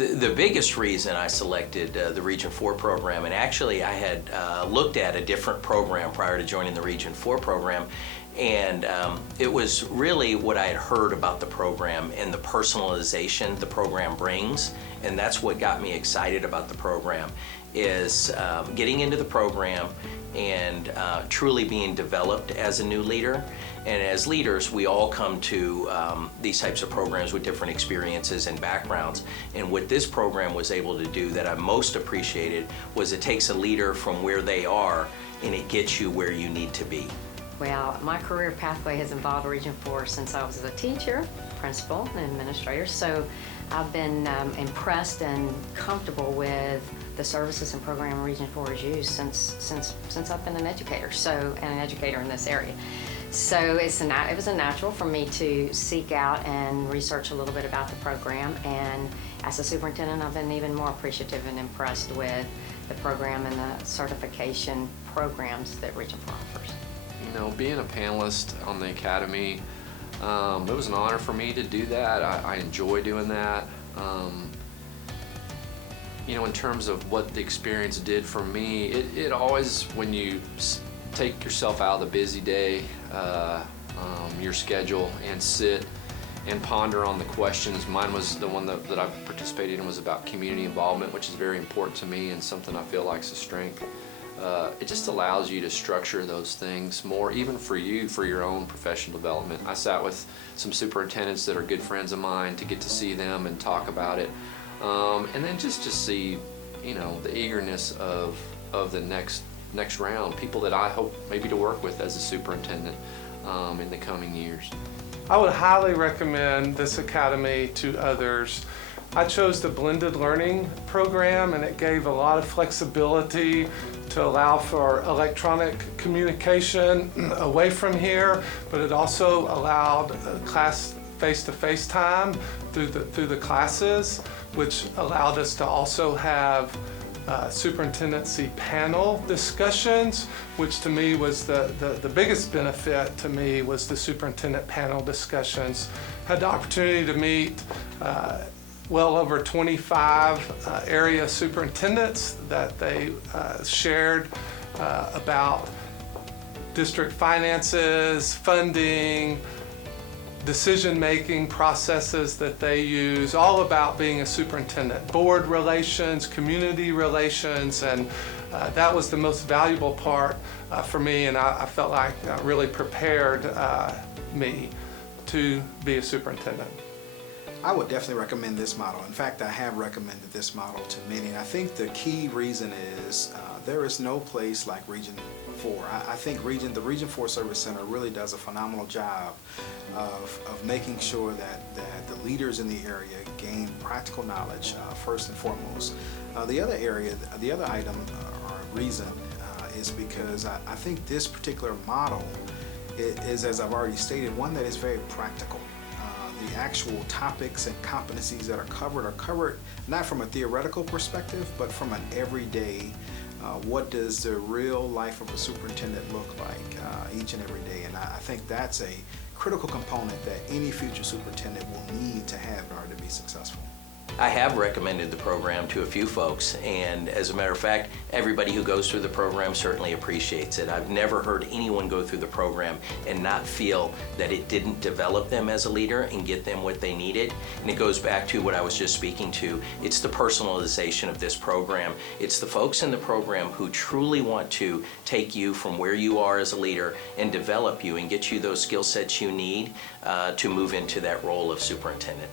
The biggest reason I selected the Region 4 program, and actually I had looked at a different program prior to joining the Region 4 program, and it was really what I had heard about the program and the personalization the program brings, and that's what got me excited about the program, is getting into the program and truly being developed as a new leader. And as leaders, we all come to these types of programs with different experiences and backgrounds. And what this program was able to do that I most appreciated was it takes a leader from where they are and it gets you where you need to be. Well, my career pathway has involved Region 4 since I was a teacher, principal, and administrator. So I've been impressed and comfortable with the services and program Region 4 has used since I've been an educator, and an educator in this area. So it was a natural for me to seek out and research a little bit about the program, and as a superintendent, I've been even more appreciative and impressed with the program and the certification programs that Region 4 offers. You know, being a panelist on the Academy, it was an honor for me to do that. I enjoy doing that. You know, in terms of what the experience did for me, it always, when you take yourself out of the busy day, your schedule, and sit and ponder on the questions. Mine was the one that I participated in was about community involvement, which is very important to me and something I feel like is a strength. It just allows you to structure those things more, even for you, for your own professional development. I sat with some superintendents that are good friends of mine to get to see them and talk about it. And then just to see, you know, the eagerness of the next round, people that I hope maybe to work with as a superintendent in the coming years. I would highly recommend this academy to others. I chose the blended learning program, and it gave a lot of flexibility to allow for electronic communication away from here, but it also allowed class face-to-face time through the classes, which allowed us to also have superintendency panel discussions, which to me was the biggest benefit to me was the superintendent panel discussions. Had the opportunity to meet well over 25 area superintendents that they shared about district finances, funding, decision-making processes that they use, all about being a superintendent, board relations, community relations, and that was the most valuable part for me, and I felt like really prepared me to be a superintendent. I would definitely recommend this model. In fact, I have recommended this model to many, and I think the key reason is there is no place like Region 4. I think the Region 4 Service Center really does a phenomenal job of making sure that the leaders in the area gain practical knowledge first and foremost. The other item or reason is because I think this particular model is, as I've already stated, one that is very practical. The actual topics and competencies that are covered not from a theoretical perspective, but from an everyday, what does the real life of a superintendent look like each and every day? And I think that's a critical component that any future superintendent will need to have in order to be successful. I have recommended the program to a few folks, and as a matter of fact, everybody who goes through the program certainly appreciates it. I've never heard anyone go through the program and not feel that it didn't develop them as a leader and get them what they needed. And it goes back to what I was just speaking to. It's the personalization of this program. It's the folks in the program who truly want to take you from where you are as a leader and develop you and get you those skill sets you need to move into that role of superintendent.